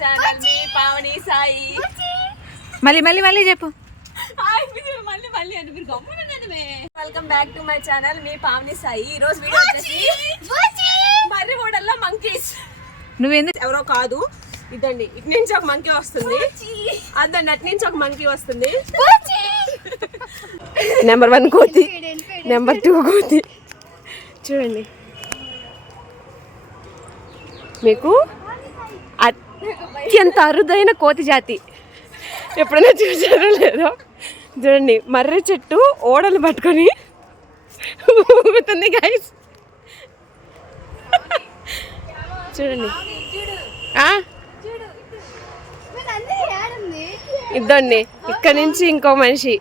Channel మీ పావని సాయి. మళ్ళీ మళ్ళీ మళ్ళీ చెప్పు. మళ్ళీ మళ్ళీ అంటే మీరు గమ్మునండి welcome back to my channel మీ పావని సాయి. ఈ రోజు వీడియో వచ్చేసి మర్రి ఓడల్లో మంకీస్ నువ్వెందుకు ఎవరో కాదు ఇదండి ఇటు నుంచి ఒక మంకీ వస్తుంది. అదండి అటు నుంచి ఒక మంకీ వస్తుంది. నెంబర్ వన్ కోతి నెంబర్ టూ కోతి చూడండి. మీకు అత్యంత అరుదైన కోతి జాతి. ఎప్పుడైనా చూసారో లేదో? చూడండి మర్రి చెట్టు ఓడలు పట్టుకొని ఊగుతుంది గైస్ చూడండి. ఇద్దండి ఇక్కడ నుంచి ఇంకో మనిషి.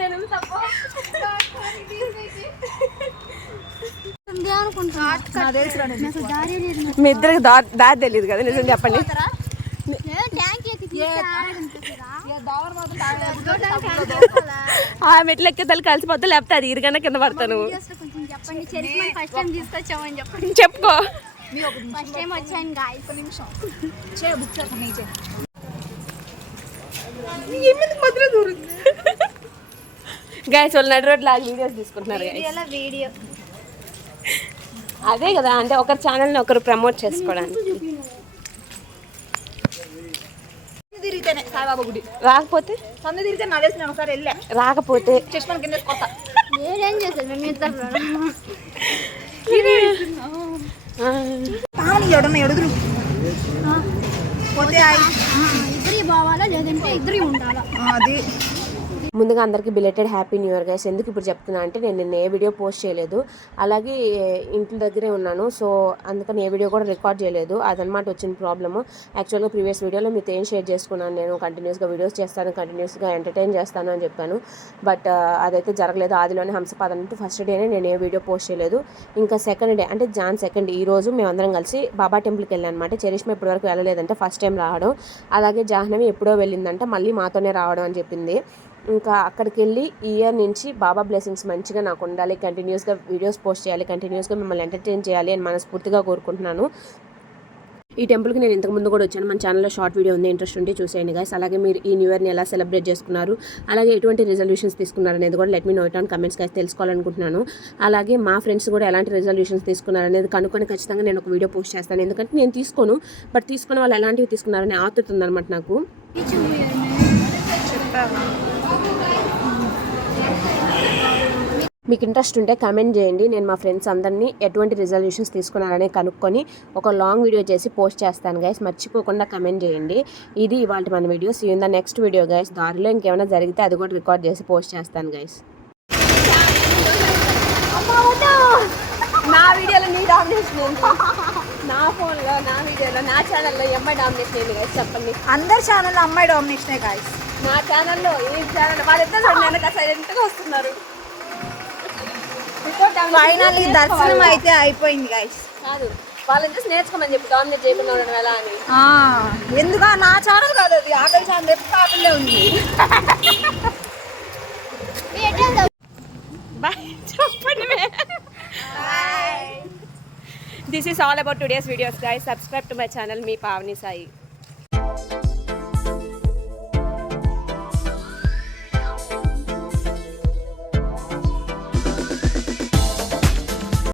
నేను తప్ప మీ ఇద్దరికి దారి తెలియదు కదా నిజం చెప్పండి. ఆ మెట్లు ఎక్కే తల్లి కలిసిపోతే లేకపోతే అది ఇరుగన్నా కింద పడతాను. చెప్పండి. చరిత్ర ఫస్ట్ టైం తీసుకొచ్చామని చెప్పండి. చెప్పుకో. ఫస్ట్ టైం వచ్చాను గాయస్ నిమిషం. గాయస్ వాళ్ళు నడి రోడ్లు లాగా వీడియోస్ తీసుకుంటున్నారు వీడియో అదే కదా అంటే ఒకరి ఛానల్ని ఒకరు ప్రమోట్ చేసుకోవడానికి. తిరిగితేనే సాయిబాబా గుడి. రాకపోతే? సందు తిరిగితే నా ఒకసారి వెళ్ళా. రాకపోతే? చష్మా కింద కొత్త నేనేం చేశాను మేము ఇద్దరు ఎవడన్నా ఇద్దరి బావాలా లేదంటే ఇద్దరి ఉండాలా? అది. ముందుగా అందరికీ belated happy new year guys ఎందుకు ఇప్పుడు చెప్తున్నా అంటే నేను నిన్న ఏ వీడియో పోస్ట్ చేయలేదు. అలాగే ఇంటి దగ్గరే ఉన్నాను. సో అందుకని ఏ వీడియో కూడా రికార్డ్ చేయలేదు. అదనమాట వచ్చిన ప్రాబ్లము యాక్చువల్గా ప్రీవియస్ వీడియోలో మీతో ఏం షేర్ చేసుకున్నాను. నేను కంటిన్యూస్గా వీడియోస్ చేస్తాను కంటిన్యూస్గా ఎంటర్టైన్ చేస్తాను అని చెప్పాను. బట్ అదైతే జరగలేదు. ఆదిలోనే హంసపాద అంటే ఫస్ట్ డేనే నేను ఏ వీడియో పోస్ట్ చేయలేదు. ఇంకా సెకండ్ డే అంటే జాన్ సెకండ్ ఈ రోజు మేమందరం కలిసి బాబా టెంపుల్కి వెళ్ళాను అనమాట చరిష్మ ఇప్పటివరకు వెళ్ళలేదంటే ఫస్ట్ టైం రావడం. అలాగే జాహ్నవి ఎప్పుడో వెళ్ళిందంటే మళ్ళీ మాతోనే రావడం అని చెప్పింది. ఇంకా అక్కడికి వెళ్ళి ఇయర్ నుంచి బాబా బ్లెస్సింగ్స్ మంచిగా నాకు ఉండాలి కంటిన్యూస్గా వీడియోస్ పోస్ట్ చేయాలి కంటిన్యూస్గా మిమ్మల్ని ఎంటర్టైన్ చేయాలి అని మనస్ఫూర్తిగా కోరుకుంటున్నాను. ఈ టెంపుల్కి నేను ఇంతకు ముందు కూడా వచ్చాను. మన ఛానల్లో షార్ట్ వీడియో ఉంది ఇంట్రెస్ట్ ఉంటే చూసేయండి గైస్ అలాగే మీరు ఈ న్యూ ఇయర్ని ఎలా సెలబ్రేట్ చేసుకున్నారు అలాగే ఎటువంటి రిజల్యూషన్స్ తీసుకున్నారు అనేది కూడా let me note on comments guys తెలుసుకోవాలనుకుంటున్నాను. అలాగే మా ఫ్రెండ్స్ కూడా ఎలాంటి రిజల్యూషన్స్ తీసుకున్నారు అనేది కనుక్కొని ఖచ్చితంగా నేను ఒక వీడియో పోస్ట్ చేస్తాను. ఎందుకంటే నేను తీసుకోను బట్ తీసుకున్న వాళ్ళు ఎలాంటివి తీసుకున్నారని ఆతృత అనమాట నాకు. మీకు ఇంట్రెస్ట్ ఉంటే కమెంట్ చేయండి. నేను మా ఫ్రెండ్స్ అందరినీ ఎటువంటి రిజల్యూషన్స్ తీసుకున్నారని కనుక్కొని ఒక లాంగ్ వీడియో చేసి పోస్ట్ చేస్తాను గైస్ మర్చిపోకుండా కమెంట్ చేయండి. ఇది ఇవాళ మన video see in the next video guys దారిలో ఇంకేమైనా జరిగితే అది కూడా రికార్డ్ చేసి పోస్ట్ చేస్తాను గైస్ నా వీడియోలో నీ డామినేషన్ ఏంటి? నా ఫోన్లో నా వీడియోలో నా ఛానల్లో ఎంఐ డామినేషన్ ఏంటి గైస్ చెప్పండి. అందరి ఛానల్ అమ్మాయి డామినేషనే గాయస్ నా ఛానల్లో ఈ ఛానల్ వాళ్ళిద్దరు వెనక సైలెంట్గా వస్తున్నారు. ఫైనల్లీ దర్శనం? అయితే అయిపోయింది గాయస్ కాదు వాళ్ళని చూసి నేర్చుకోమని చెప్పి. డామినేట్ చేయకుండా ఉండడం ఎలా అని. ఎందుకు? నా ఛానల్ కాదు అది. ఆకలి ఛానల్ ఎప్పుడు ఆకలే ఉంది. బాయ్ చెప్పండి this is all about today's videos guys subscribe to my channel me Pavani Sai.